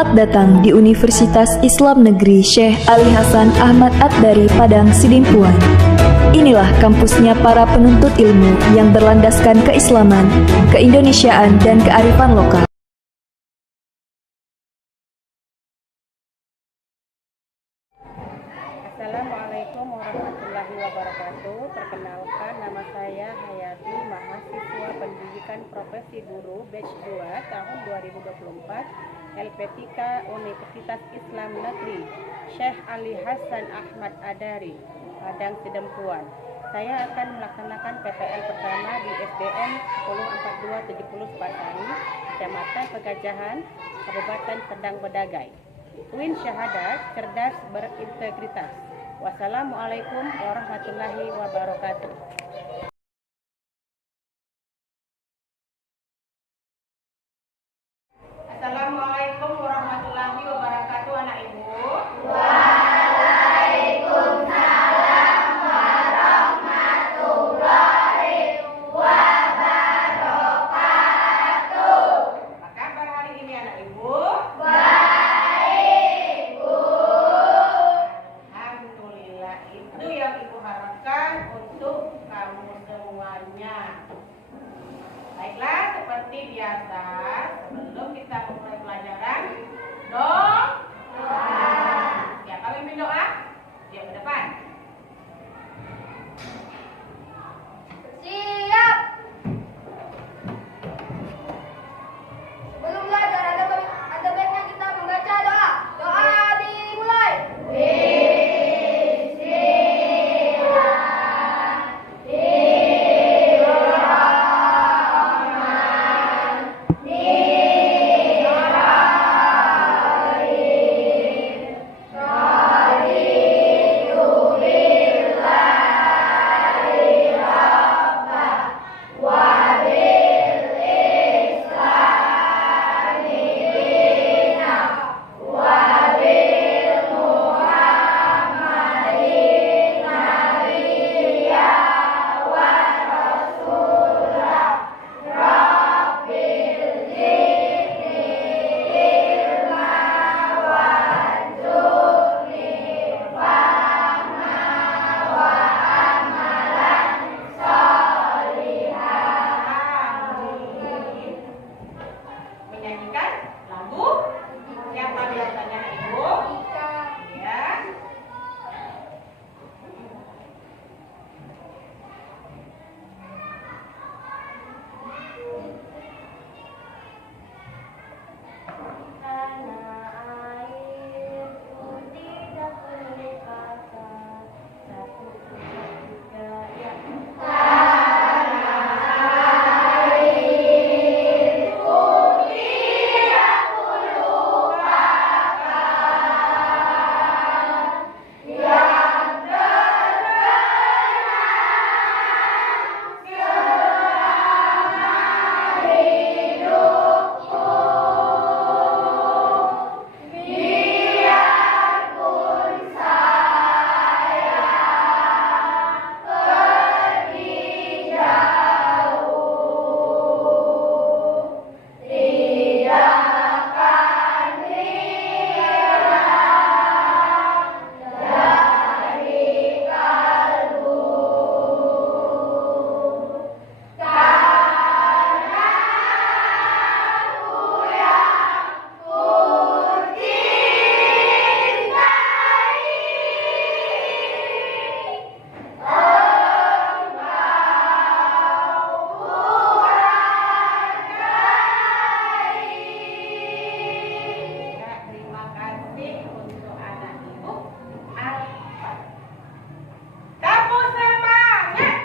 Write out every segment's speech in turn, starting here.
Selamat datang di Universitas Islam Negeri Syekh Ali Hasan Ahmad At-Dari Padang Sidimpuan. Inilah kampusnya para penuntut ilmu yang berlandaskan keislaman, keindonesiaan, dan kearifan lokal. Assalamualaikum warahmatullahi wabarakatuh. Perkenalkan, nama saya Hayati, mahasiswa pendidikan profesi guru batch 2 tahun 2024 LP3 Universitas Islam Negeri Syekh Ali Hasan Ahmad At-Dari Padang Sidimpuan. Saya akan melaksanakan PTL pertama di SDN 104270 Sepasari, Kecamatan Pegajahan, Kabupaten Serdang Bedagai. Win syahadat, cerdas berintegritas. Wassalamualaikum warahmatullahi wabarakatuh. Assalamualaikum warahmatullahi wabarakatuh, anak ibu. Waalaikumsalam warahmatullahi wabarakatuh. Apa kabar hari ini, anak ibu? Baik, Bu. Alhamdulillah, itu yang ibu harapkan untuk kamu semuanya. Baiklah, seperti biasa, sebelum kita memulai pelajaran, doa. Siapa yang mimpin doa? Dia ke depan. Siap. Sebelum belajar ada baiknya kita membaca doa. Doa dimulai. Menyanyikan lagu. Siapa biasanya, anak ibu? Ya. Tanah airku tidak perlu kata, satu dua tiga ya. Ya, terima kasih untuk anak ibu. Alfa. Kamu semangat.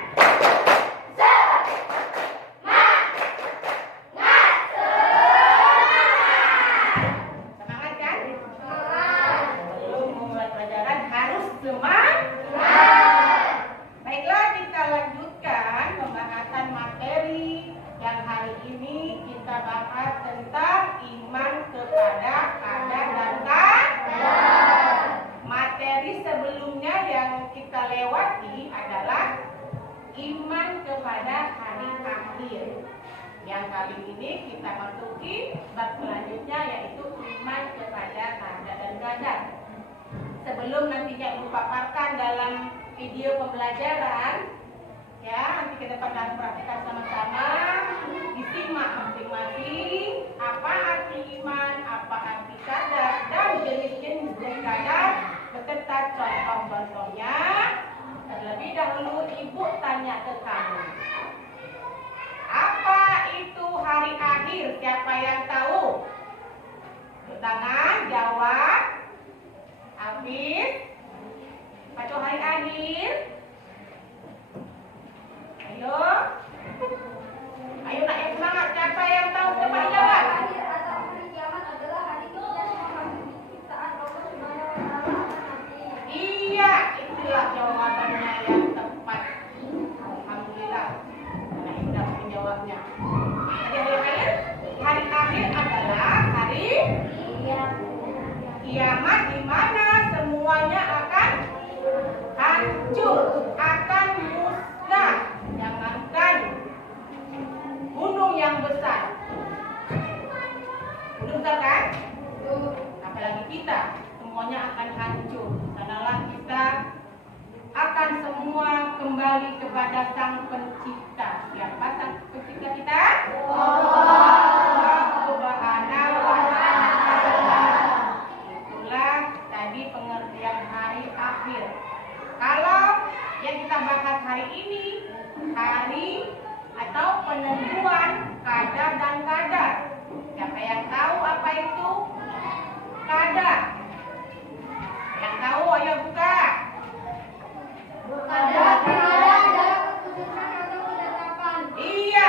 Semangat kan? Sebelum memulai pelajaran harus semangat. Baiklah, kita lanjutkan pembahasan materi yang hari ini kita bahas tentang iman kepada qadar dan qadar. Materi sebelumnya yang kita lewati adalah iman kepada hari akhir. Yang kali ini kita masuki bab selanjutnya, yaitu iman kepada pada kada dan kadar. Sebelum nantinya Ibu paparkan dalam video pembelajaran, ya nanti kita akan praktikkan sama-sama, disimak masing-masing apa arti iman, apa arti kadar, dan jenis-jenis dari kadar beserta contoh-contohnya. Terlebih dahulu Ibu tanya ke kamu, apa itu hari akhir? Siapa yang tahu? Tangan, jawab. Hafiz, apa itu hari akhir? Ayo, ayo nak yang semangat. Siapa yang tahu? Cepat jawab. Akhir atau hari kiamat adalah hari kita semua penciptaan Allah Subhanahu wa taala akan nanti. Iya, itulah jawabannya yang tepat. Alhamdulillah. Nah, ibu dapat menjawabnya. Jadi hari akhir adalah hari kiamat, di mana semuanya akan hancur, akan musnah. Jangankan gunung yang besar, gunung besar kan? Apalagi kita, semuanya akan hancur. Karena kita akan semua kembali kepada Sang Pencipta. Siapa Sang Pencipta kita? Allah Subhanahu wa Ta'ala. Itulah tadi pengertian hari akhir. Kalau yang kita bahas hari ini, hari atau penentuan kadar dan kadar. Siapa yang tahu apa itu kadar? Yang tahu ayo buka. Kadar adalah keputusan atau ketetapan. Iya,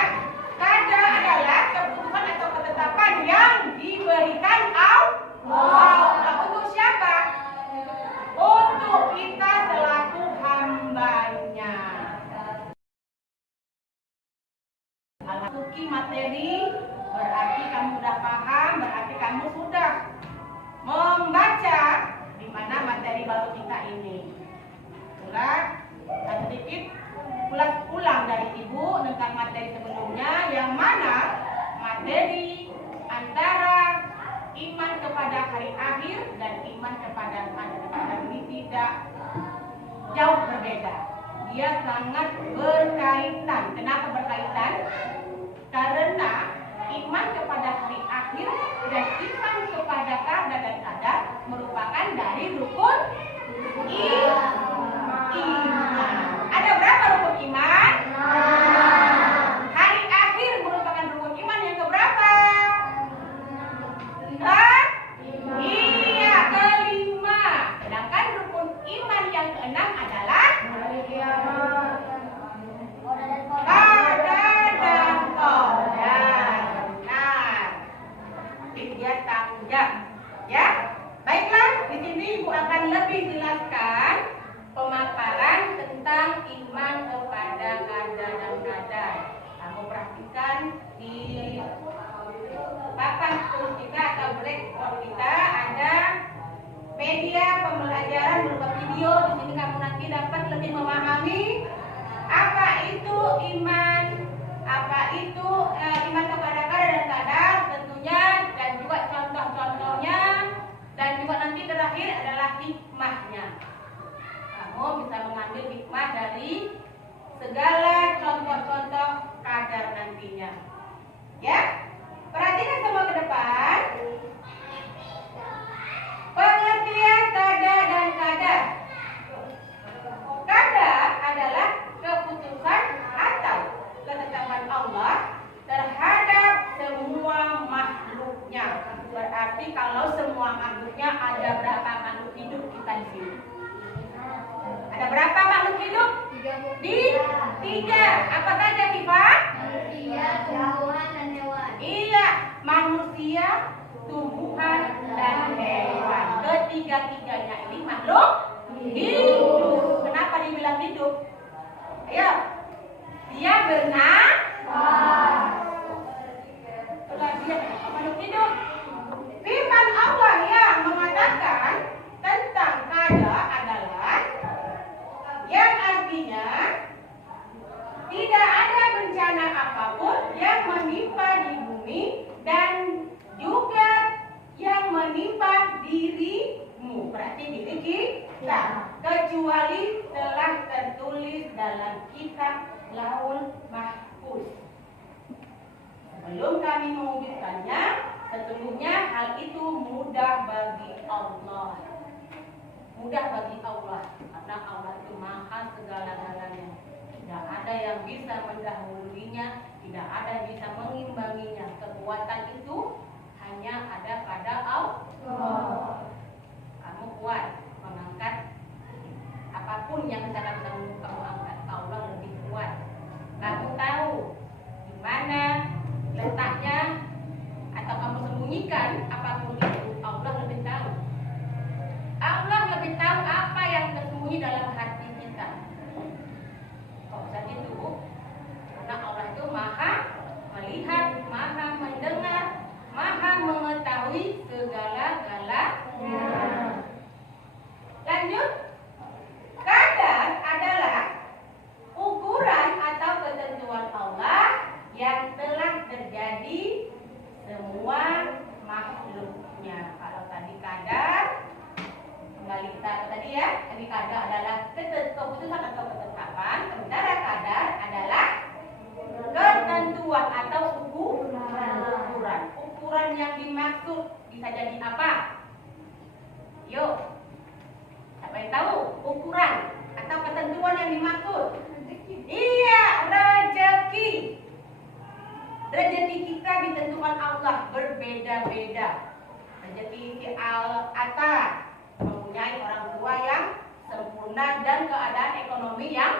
kadar adalah keputusan atau ketetapan yang diberikan Allah. Untuk siapa? Untuk kita selaku hambanya. Masuki materi berarti kamu sudah paham, berarti kamu sudah membaca di mana materi baru kita ini. Sedikit ulang dari Ibu tentang materi sebelumnya, yang mana materi antara iman kepada hari akhir dan iman kepada kadar ini tidak jauh berbeda. Dia sangat berkaitan. Kenapa berkaitan? Karena iman kepada hari akhir dan iman kepada kadar dan kadar merupakan dari rukun iman. Ada berapa rukun iman? Hari akhir merupakan rukun iman yang keberapa? Iya, kelima. Sedangkan rukun iman yang keenam adalah kadar dan qadar. Nah, ini dia tanggap, ya. Baiklah, di sini Ibu akan lebih jelaskan pemaparan tentang iman kepada kadar dan kadar. Kamu perhatikan di papan tulis kita atau blackboard kita ada media pembelajaran berupa video. Di sini kamu nanti dapat lebih memahami apa itu iman, apa itu iman kepada kadar dan kadar tentunya, dan juga contoh-contohnya, dan juga nanti terakhir adalah hikmahnya. Kamu bisa mengambil hikmah dari segala contoh-contoh kadar nantinya. Ya, perhatikan semua ke depan. Pengertian kadar dan kadar. Kadar adalah keputusan atau ketetapan Allah terhadap semua makhluknya. Berarti kalau semua makhluknya, ada berapa makhluk hidup kita di sini? Ada berapa makhluk hidup? Tiga. Apa saja, Tifa? Manusia, tumbuhan, dan hewan. Iya, manusia, tumbuhan, dan hewan. Ketiga-tiganya ini makhluk hidup. Kenapa dibilang hidup? Ayo, dia bernafas. Itulah dia makhluk hidup. Firman Allah yang mengatakan tentang kadar adalah yang artinya tidak ada bencana apapun yang menimpa di bumi dan juga yang menimpa Tak, kecuali telah tertulis dalam kitab Lauhul Mahfuz. Sebelum kami mewujudkannya, sesungguhnya hal itu mudah bagi Allah. Mudah bagi Allah, karena Allah itu maha segala-galanya. Tidak ada yang bisa mendahuluinya, tidak ada yang bisa mengimbanginya. Kekuatan itu hanya ada pada Allah. Kamu kuat mengangkat apapun yang misalkan kamu angkat, Allah lebih kuat. Kamu tahu di mana letaknya atau kamu sembunyikan apapun itu, Allah lebih tahu. Allah lebih tahu apa yang tersembunyi dalam hati kita. Kok bisa itu? Karena Allah itu maha melihat, maha mendengar, maha mengetahui segala-galanya. Lanjut. Kadar adalah ukuran atau ketentuan Allah yang telah terjadi semua makhluknya. Kalau tadi kadar, kembali kita ke tadi ya, tadi kadar adalah keputusan atau ketetapan, sementara kadar adalah ketentuan atau ukuran. Ukuran yang dimaksud bisa jadi apa? Yuk, siapa yang tahu ukuran atau ketentuan yang dimaksud? Iya, rezeki. Rezeki kita ditentukan Allah berbeda-beda. Rezeki si Al-Ata mempunyai orang tua yang sempurna dan keadaan ekonomi yang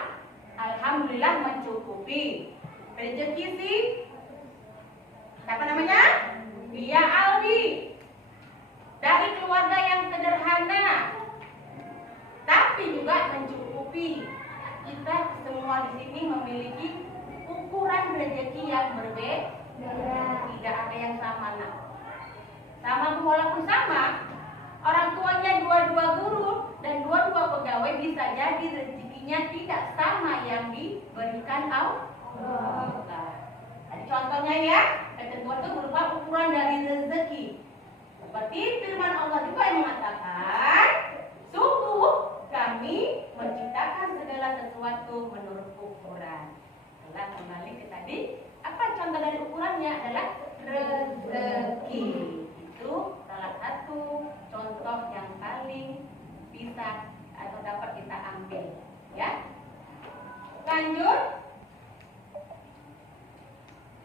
alhamdulillah mencukupi. Rezeki si siapa namanya? Dia Aldi, dari keluarga yang sederhana tapi juga mencukupi. Kita semua di sini memiliki ukuran rezeki yang berbeda. Tidak ada yang sama, nak. Sama walaupun sama, orang tuanya dua-dua guru dan dua-dua pegawai, bisa jadi rezekinya tidak sama yang diberikan Allah. Jadi contohnya ya, ketentuan itu berupa ukuran dari rezeki. Seperti firman Allah juga yang mengatakan, sungguh kami menciptakan segala sesuatu menurut ukuran. Setelah kembali ke tadi, apa contoh dari ukurannya adalah rezeki. Itu salah satu contoh yang paling bisa atau dapat kita ambil, ya. Lanjut,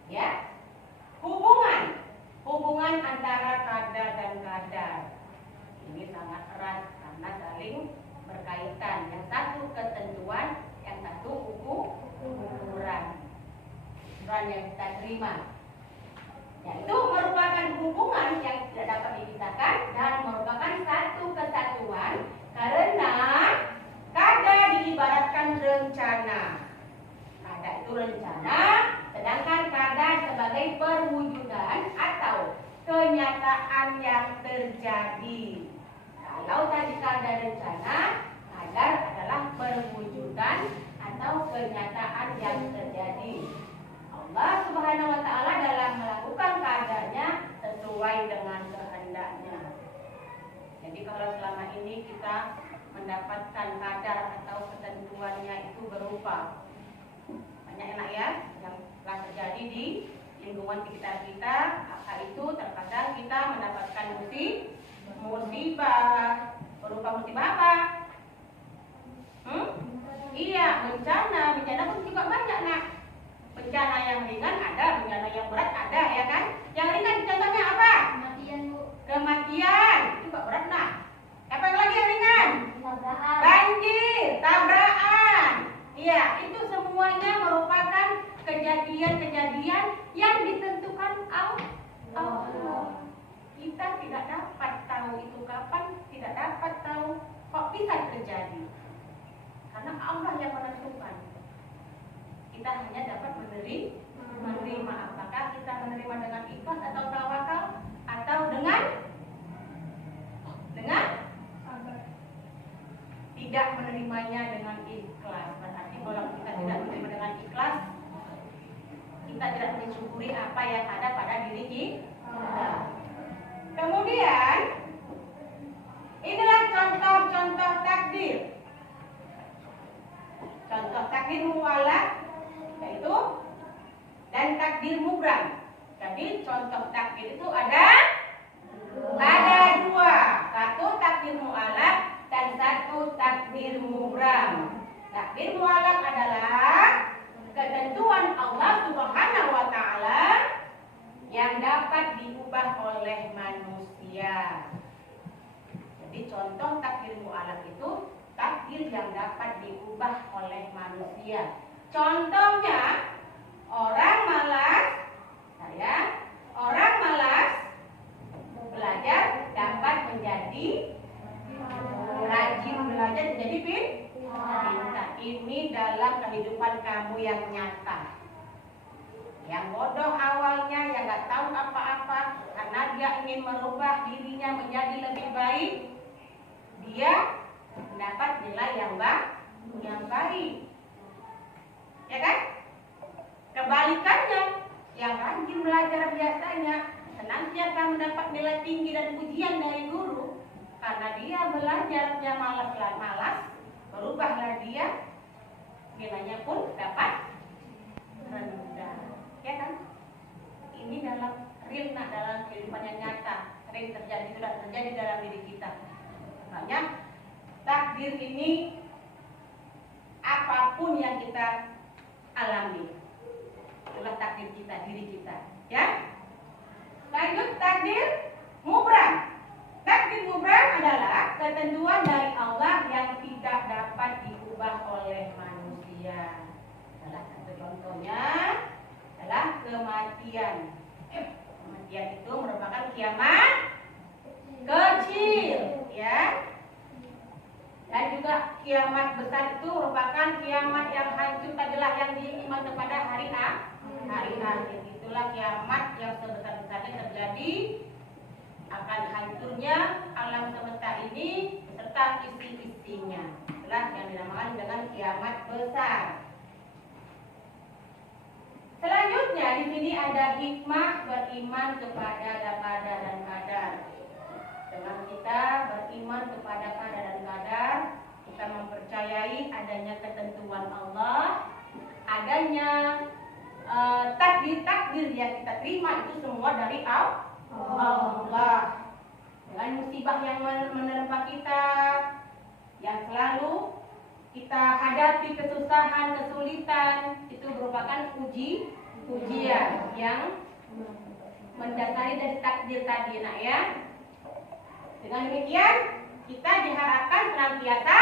ya. Hubungan antara kadar dan kadar ini sangat erat karena saling berkaitan. Yang satu ketentuan, yang satu ukuran yang kita terima. Yaitu merupakan hubungan yang tidak dapat dipisahkan dan merupakan satu kesatuan karena kadar diibaratkan rencana. Kadar itu rencana, sedangkan kadar sebagai perwujudan atau kenyataan yang terjadi. Kalau tadi kadar rencana, kadar adalah perwujudan atau kenyataan yang terjadi. Allah Subhanahu wa Ta'ala dalam melakukan kadarnya sesuai dengan kehendaknya. Jadi kalau selama ini kita mendapatkan kadar atau ketentuannya itu berupa banyak enak ya yang telah terjadi di lingkungan sekitar kita, maka itu terkadang kita mendapatkan musibah. Berupa musibah apa? Iya, bencana pun juga banyak, nak. Bencana yang ringan ada, bencana yang berat ada, ya kan? Yang ringan contohnya apa? Kematian, itu juga berat, nak. Apa yang lagi yang ringan? Banjir, tabrakan. Iya, itu semuanya merupakan kejadian-kejadian yang ditentukan Allah. Kita tidak dapat tahu itu kapan, tidak dapat tahu kok bisa terjadi. Karena Allah yang menentukan. Kita hanya dapat menerima. Apakah kita menerima dengan ikhlas atau tawakal, atau dengan tidak menerimanya dengan ikhlas. Berarti kalau kita tidak menerima dengan ikhlas, kita tidak mensyukuri apa yang ada pada diri kita. Kemudian inilah contoh contoh takdir. Contoh takdir mu'allaq yaitu dan takdir mubram. Jadi contoh takdir itu ada dua. Satu takdir mu'allaq dan satu takdir mubram. Takdir mu'allaq adalah ketentuan Allah Subhanahu wa taala yang dapat diubah oleh manusia. Jadi contoh takdir mu'allaq itu takdir yang dapat diubah oleh manusia. Contohnya orang malas belajar dapat menjadi rajin belajar menjadi pintar. Ini dalam kehidupan kamu yang nyata. Yang bodoh awalnya, yang nggak tahu apa-apa, karena dia ingin merubah dirinya menjadi lebih baik, dia mendapat nilai yang baik, ya kan? Kebalikannya, yang rajin belajar biasanya senantiasa mendapat nilai tinggi dan pujian dari guru, karena dia belajarnya malas, berubahlah dia, nilainya pun dapat rendah, ya kan? Ini dalam dalam kehidupan yang nyata, sering terjadi, sudah terjadi dalam diri kita. Makanya takdir ini apapun yang kita alami, itulah takdir kita, diri kita, ya. Lanjut takdir mubram. Takdir mubram adalah ketentuan dari Allah yang tidak dapat diubah oleh manusia. Salah satu contohnya adalah kematian. Kematian itu merupakan kiamat kecil, ya. Dan juga kiamat besar itu merupakan kiamat yang hancur, adalah yang diiman kepada hari akhir. Itulah kiamat yang sebesar-besarnya terjadi, akan hancurnya alam semesta ini serta isi-isinya. Itulah yang dinamakan dengan kiamat besar. Selanjutnya di sini ada hikmah beriman kepada qada dan qadar. Dengan kita beriman kepada qada dan qadar, kita mempercayai adanya ketentuan Allah, adanya takdir-takdir yang kita terima itu semua dari Allah. Dengan musibah yang menerpa kita, yang selalu kita hadapi kesusahan, kesulitan, itu merupakan ujian yang mendasari dari takdir tadi, nak, ya. Dengan demikian kita diharapkan senantiasa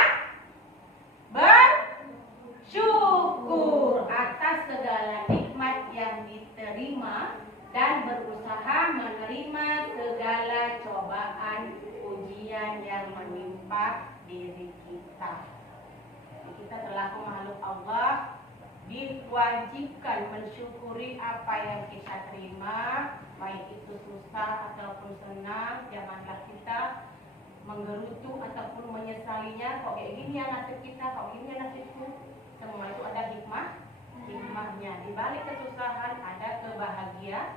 bersyukur atas segala nikmat yang diterima dan berusaha menerima segala cobaan ujian yang menimpa diri kita. Kita selaku makhluk Allah diwajibkan mensyukuri apa yang kita terima, baik itu susah ataupun senang. Janganlah kita menggerutu ataupun menyesalinya, kok kayak gini ya nasib kita, kok gini ya nasibku. Semua itu ada hikmahnya. Di balik kesusahan ada kebahagiaan.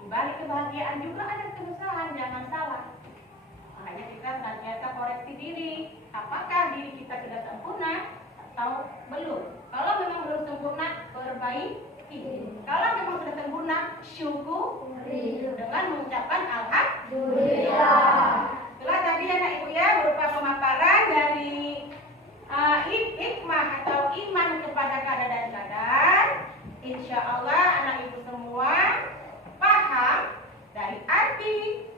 Di balik kebahagiaan juga ada kesusahan, jangan salah. Makanya kita senantiasa koreksi diri. Apakah diri kita sudah sempurna atau belum? Kalau memang belum sempurna, perbaiki. Kalau memang sudah sempurna, syukuri dengan mengucapkan alhamdulillah. Itulah tadi anak ibu ya, berupa pemaparan dari hikmah atau iman kepada qada dan qadar. Insya Allah anak ibu semua paham dari arti,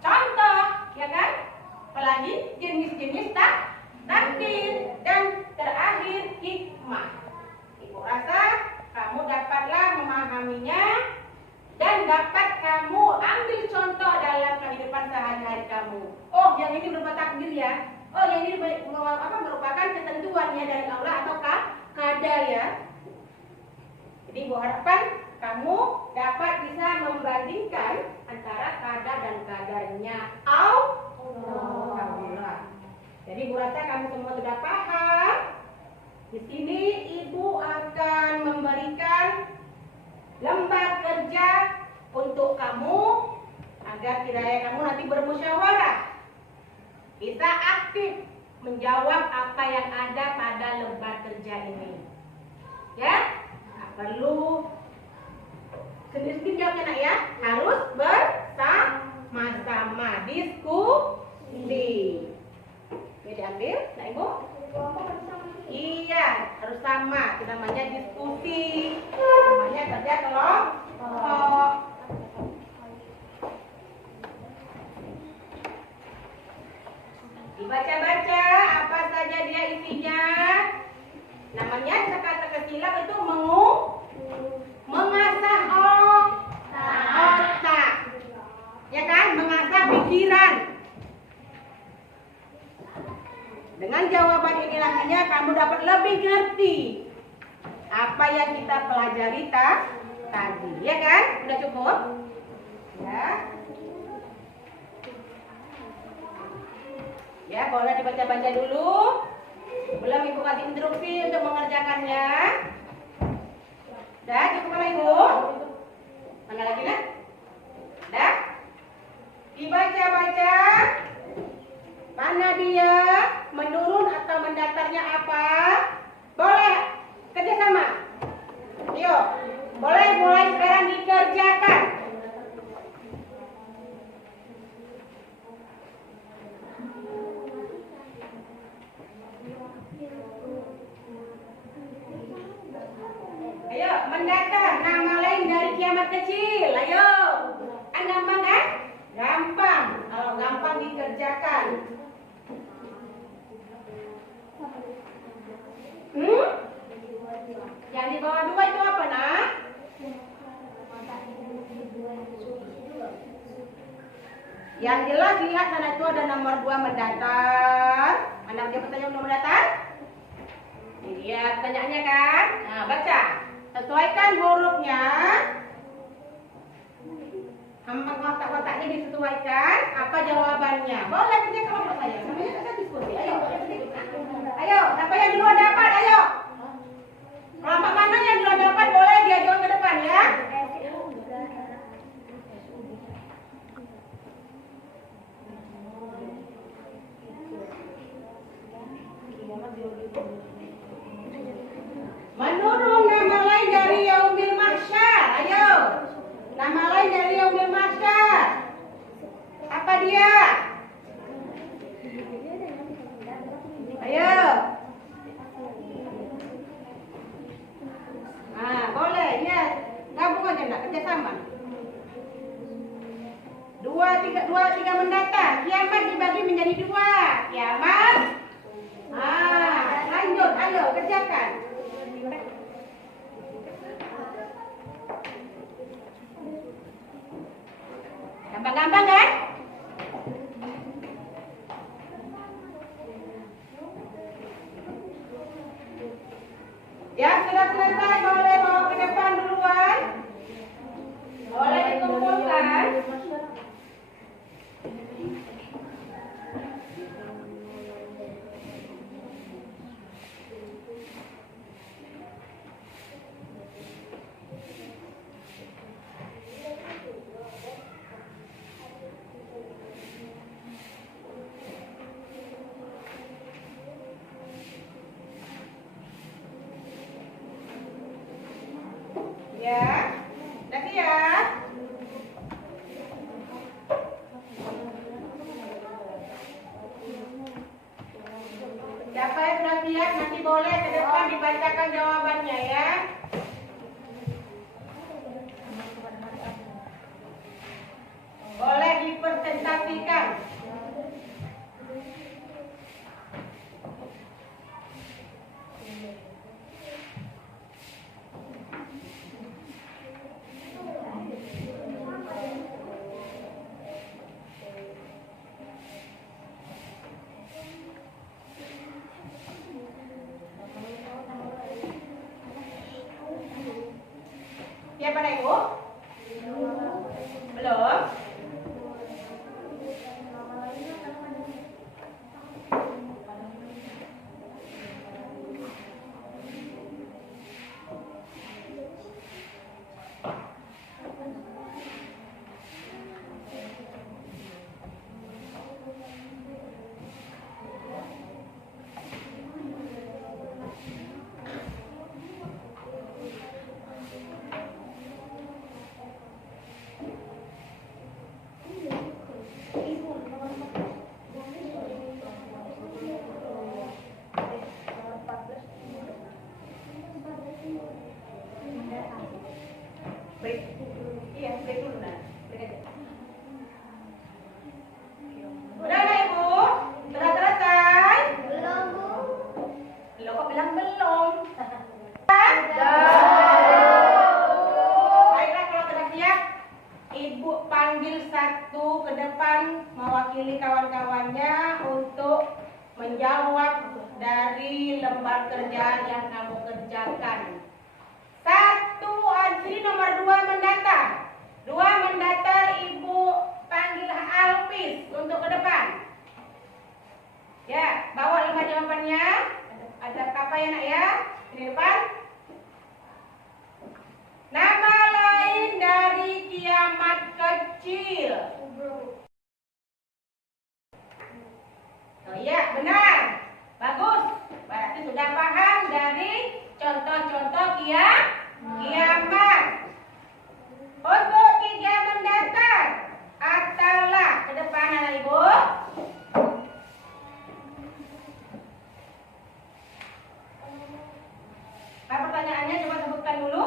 contoh, ya kan? Apalagi jenis-jenis takdir dan terakhir hikmah. Ibu rasa kamu dapatlah memahaminya dan dapat kamu ambil contoh dalam kehidupan sehari-hari kamu. Oh, yang ini berupa takdir ya. Oh, yang ini merupakan ketentuannya dari Allah atau qadar ya. Jadi ibu harapkan kamu dapat bisa membandingkan antara qadar dan qadarnya Allah. Jadi ibu rasa kamu semua sudah paham. Di sini ibu akan memberikan lembar kerja untuk kamu agar kiranya kamu nanti bermusyawarah bisa aktif menjawab apa yang ada pada lembar kerja ini. Ya, nggak perlu sendiri-sendiri jawabnya nak ya, harus bersama-sama diskusi. Oke, diambil, nak ibu? Iya, harus sama. Itu namanya diskusi. Namanya kerja kelompok. Dibaca-baca apa saja dia isinya. Namanya teka-teki silap itu mengasah otak. Ya kan? Mengasah pikiran. Dengan jawaban ini nantinya kamu dapat lebih ngerti apa yang kita pelajari tadi. Ya kan? Udah cukup? Ya. Ya, boleh dibaca-baca dulu. Belum ibu kasih instruksi untuk mengerjakannya. Dah, cukup kan ibu? Mana lagi nak? Dah? Dibaca-baca. Mana dia? Menurun atau mendatarnya apa? Boleh kerjasama. Yuk, boleh mulai sekarang dikerjakan. Ayo, mendatar. Nama lain dari kiamat kecil. Ayo. Kan gampang kan? Gampang. Kalau gampang dikerjakan. Yang di bawah 2 itu apa nak? Yang jelas lihat sana itu ada nomor 2 mendatar. Anak dia bertanya nomor mendatar? Ini dia pertanyaannya kan? Nah, baca. Sesuaikan hurufnya. Kotak-kotaknya disesuaikan. Apa jawabannya? Boleh kerja kelompok saya. Namanya kita diskusi. Ayo. Ayo, siapa yang duluan dapat? Ayo. Kelompok mana yang duluan dapat boleh diajukan ke depan ya. Menurut nama lain dari Yaumil Mahsyar. Ayo. Nama lain dari Yaumil Mahsyar. Apa dia? Ayo. Nah, boleh ya. Gabung aja enggak kerjasama. 2, 3 mendatar. Kiamat dibagi menjadi 2. Kiamat. Lanjut. Ayo kerjakan. Gampang-gampang kan? Yang sudah selesai boleh bawa ke depan duluan. Boleh dikumpulkan. Ya, nanti ya. Siapa yang sudah siap nanti boleh ke depan dibacakan jawabannya ya. Boleh dipresentasikan. Siapa dah ibu? Belum? soal kerja yang kamu kerjakan. Jadi nomor 2 mendatar. 2 mendatar, Ibu panggil Alpis untuk ke depan. Ya, bawa 5 jawabannya. Ada apa ya nak ya? Di depan. Nama lain dari kiamat kecil. Oh iya, benar. Bagus. Berarti sudah paham dari contoh-contoh kiamat. Untuk 3 mendatar, Atalah ke depan anak Ibu. Apa pertanyaannya? Coba sebutkan dulu.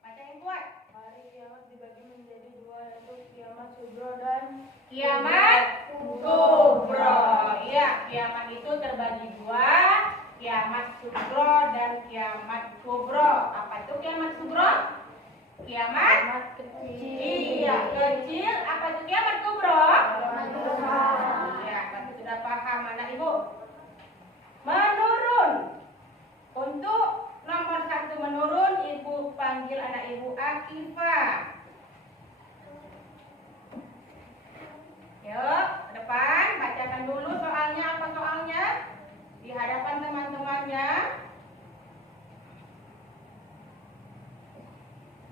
Baca yang kuat. Hari kiamat dibagi menjadi 2, yaitu kiamat sugro dan Kiamat kubro. Iya, kiamat itu terbagi 2, kiamat sugro dan kiamat kubro. Apa itu kiamat sugro? Kiamat kecil. Iya, kecil. Apa itu kiamat kubro? Kiamat besar. Ya, berarti sudah paham anak Ibu. Menurun. Untuk nomor 1 menurun, Ibu panggil anak Ibu Akifah. Yuk, ke depan, bacakan dulu soalnya. Apa soalnya? Di hadapan teman-temannya.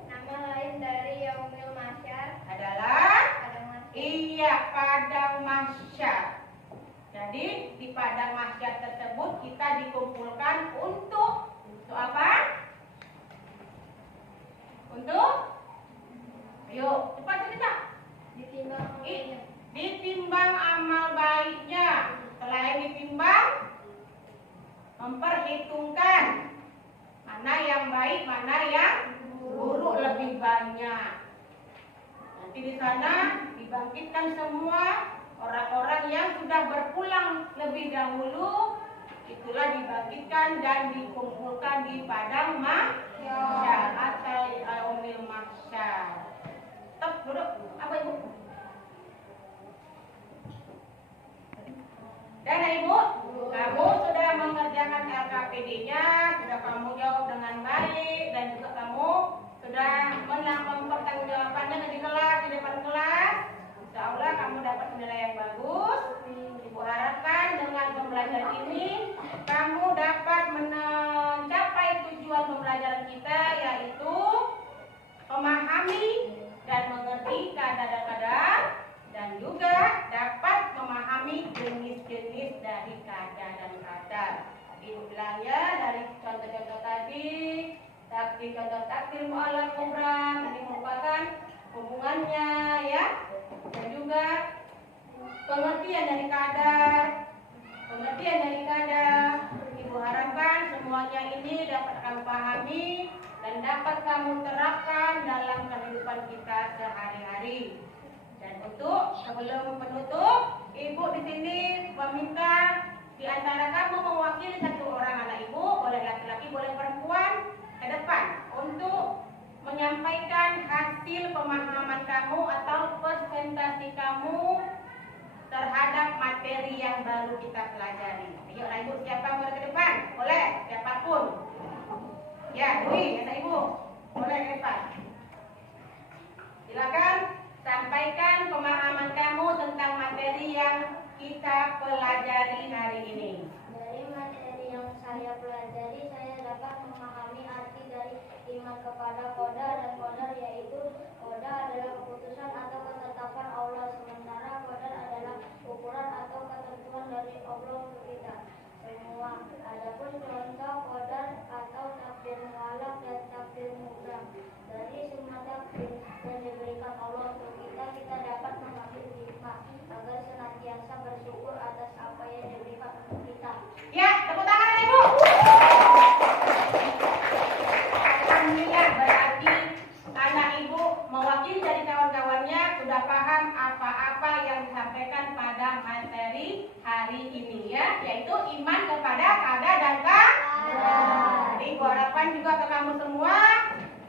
Nama lain dari Yaumil Mahsyar Adalah Padang Mahsyar. iya, padang mahsyar. Jadi di padang mahsyar tersebut kita dikumpulkan untuk apa? Untuk ayo cepat cerita. Ditimbang amal baiknya. Selain ditimbang, memperhitungkan mana yang baik, mana yang buruk lebih banyak. Nanti di sana dibangkitkan semua orang-orang yang sudah berpulang lebih dahulu, itulah dibangkitkan dan dikumpulkan di padang mahsyar atau yaumil mahsyar. Stop, duduk. Apa Ibu? Dan Ibu, kamu sudah mengerjakan LKPD-nya, sudah kamu jawab dengan baik, dan juga kamu sudah mempertanggungjawabkannya di kelas, di depan kelas. Insya Allah kamu dapat nilai yang bagus. Ibu harapkan dengan pembelajaran ini kamu dapat mencapai tujuan pembelajaran kita, yaitu memahami dan mengerti kadar-kadar, dan juga dapat memahami jenis-jenis dari kada dan kadar. Ibu bilang ya, dari contoh-contoh tadi, contoh takdir mu'alaf mubram, tadi merupakan hubungannya ya, dan juga pengertian dari kadar. Ibu harapkan semuanya ini dapat kamu pahami dan dapat kamu terapkan dalam kehidupan kita sehari-hari. Dan untuk sebelum penutup, Ibu di sini meminta di antara kamu mewakili 1 orang anak Ibu, boleh laki-laki, boleh perempuan, ke depan untuk menyampaikan hasil pemahaman kamu atau presentasi kamu terhadap materi yang baru kita pelajari. Ayo anak Ibu, siapa boleh ke depan? Boleh, siapapun. Ya, Dwi, anak Ibu, boleh ke depan. Silakan sampaikan pemahaman kamu tentang materi yang kita pelajari hari ini. Dari materi yang saya pelajari, saya dapat memahami arti dari iman kepada qada dan qadar, yaitu qada adalah keputusan atau ketetapan Allah, sementara qadar adalah ukuran atau ketentuan dari Allah untuk kita semua. Adapun contoh qadar atau takdir mu'alaf dan takdir mubram, dari semua takdir yang diberikan Allah untuk kita dapat mengambil hikmah agar senantiasa bersyukur atas apa yang diberikan untuk kita. Ya, tepuk tangan Ibu. Alhamdulillah, berarti anak Ibu mewakili dari kawan-kawannya sudah paham apa-apa yang disampaikan pada materi hari ini ya, yaitu iman kepada kada dan kadar. Jadi Ibu harapkan juga ke kamu semua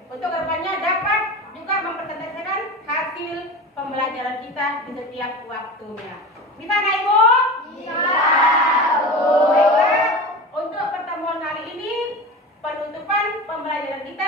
untuk kedepannya dapat juga mempresentasikan hasil pembelajaran kita di setiap waktunya. Bisa nggak Ibu? Baiklah, untuk pertemuan kali ini penutupan pembelajaran kita